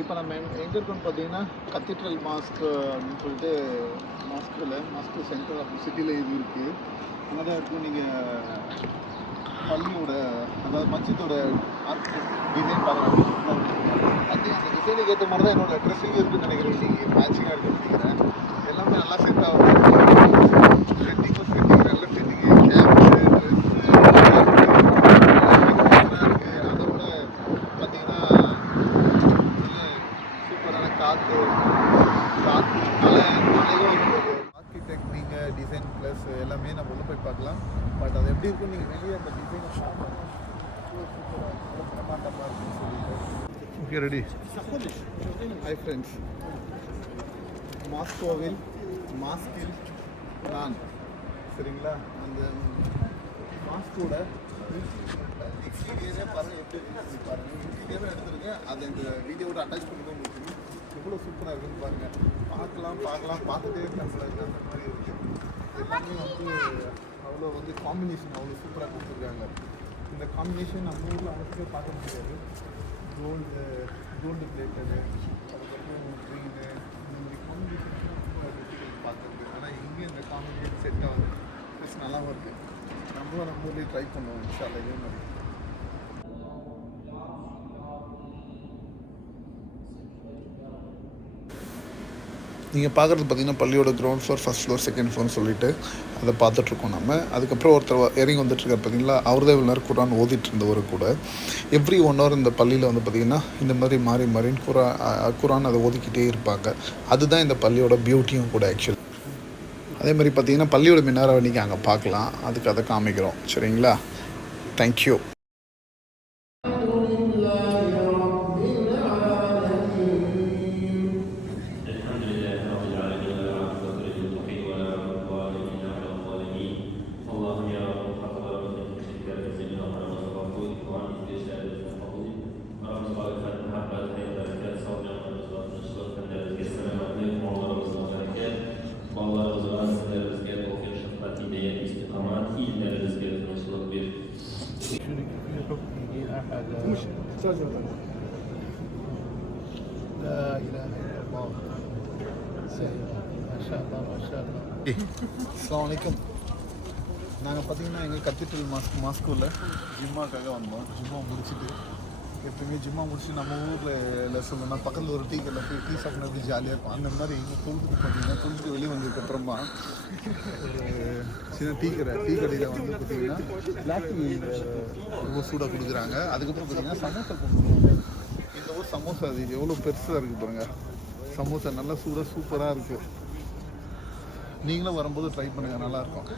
இப்போ நம்ம எங்கே இருக்கோம்னு பார்த்தீங்கன்னா கத்தீட்ரல் மாஸ்க் அப்படின்னு சொல்லிட்டு மாஸ்க் சென்டர் ஆஃப் சிட்டியில் இது இருக்குது. அங்கே தான் இருக்கும். நீங்கள் பள்ளியோட அதாவது மஸ்ஜிதோட ஆர்கிடெக்ட் டிசைன் பார்க்கலாம். அது அந்த டிசைனுக்கு ஏற்ற மாதிரி தான் என்னோடய ட்ரெஸ்ஸிங் இருக்குதுன்னு நினைக்கிறேன். இன்றைக்கி மேட்சிங்காக இருக்குன்னு நினைக்கிறேன். எல்லாமே நல்லா செட் ஆகும். செட்டிங்கு நல்ல செட்டிங்கு, கேப்ஸு, ஆர்கிடெக்ட் நீங்கள் டிசைன் ப்ளஸ் எல்லாமே நம்ம உள்ள போய் பார்க்கலாம். பட் அது எப்படி இருக்கும் நீங்கள் வெளியே அந்த டிசைனை பார்க்கணும். பிரமாண்டமாக இருக்குன்னு சொல்லிட்டு ஓகே ரெடி. ஹாய் ஃப்ரெண்ட்ஸ், மாஸ்கோவில் மாஸ்கில் நான் சரிங்களா. அந்த மாஸ்கோட எக்ஸ்டீரியரே பாருங்கள் எப்படி இருக்குன்னு பாருங்கள். இன்டீரியராக எடுத்துருக்கேன். அதை இந்த வீடியோவோட அட்டாச் பண்ணி தான் முடிச்சுங்க. எவ்வளோ சூப்பராக இருக்குன்னு பாருங்கள். பார்த்துட்டே நம்மள அந்த மாதிரி இருக்குது. எல்லாமே அவ்வளோ காம்பினேஷன் அவ்வளோ சூப்பராக கொடுத்துருக்காங்க. இந்த காம்பினேஷன் நம்ம ஊரில் அவசியம் பார்க்க முடியாது. கோல்டு பிளேட்டடு, அதுக்கப்புறம் க்ரீனு, இந்த மாதிரி காம்பினேஷன் பார்க்குறது. ஆனால் இங்கே இந்த காம்பினேஷன் செட் ஆகுது. ப்ளஸ் நல்லாவும் இருக்குது. நம்ம ஊர்லேயே ட்ரை பண்ணுவோம் இன்ஷா அல்லாஹ் இதே மாதிரி. நீங்கள் பார்க்குறது பார்த்தீங்கன்னா பள்ளியோட ground floor, first floor, second ஃப்ளோர்னு சொல்லிட்டு அதை பார்த்துட்ருக்கோம் நம்ம. அதுக்கப்புறம் ஒருத்தர் இறங்கி வந்துட்டுருக்கார் பார்த்தீங்களா. அவர் தான் இவ்வளோ நேரம் குரான் ஓதிட்டு இருந்தவர் கூட. எவ்ரி 1 hour இந்த பள்ளியில் பார்த்திங்கன்னா இந்த மாதிரி மாறின்னு குரான் அதை ஓதிக்கிட்டே இருப்பாங்க. அதுதான் இந்த பள்ளியோட பியூட்டியும் கூட ஆக்சுவலி. அதே மாதிரி பார்த்திங்கன்னா பள்ளியோட மினாராவை நீங்கள் அங்கே பார்க்கலாம். அதுக்கு அதை காமிக்கிறோம் சரிங்களா. தேங்க்யூ. அஸ்ஸலாமு அலைக்கும். நாங்கள் பார்த்தீங்கன்னா எங்கள் கத்தீட்ரல் மாஸ்கோவில் ஜிம்மாக்காக வந்தோம். ஜிம்மா முடிச்சுட்டு எப்பவுமே நம்ம ஊரில் சொல்லணும்னா பக்கத்தில் ஒரு டீ கடையில் போய் டீ சாப்பிட்றது ஜாலியாக இருக்கும். அந்த மாதிரி இங்கே தொழுதுட்டு வெளியே வந்ததுக்கப்புறமா ஒரு சின்ன டீ கடையில் பார்த்தீங்கன்னா பிளாக் டீ ரொம்ப சூடாக கொடுக்குறாங்க. அதுக்கப்புறம் பார்த்தீங்கன்னா சமோசா கொடுக்குறாங்க. இந்த ஊர் சமோசா அது எவ்வளோ பெருசாக இருக்குது பாருங்கள். சமோசா நல்லா சூப்பராக இருக்குது. நீங்களும் வரும்போது ட்ரை பண்ணுங்கள், நல்லாயிருக்கும்.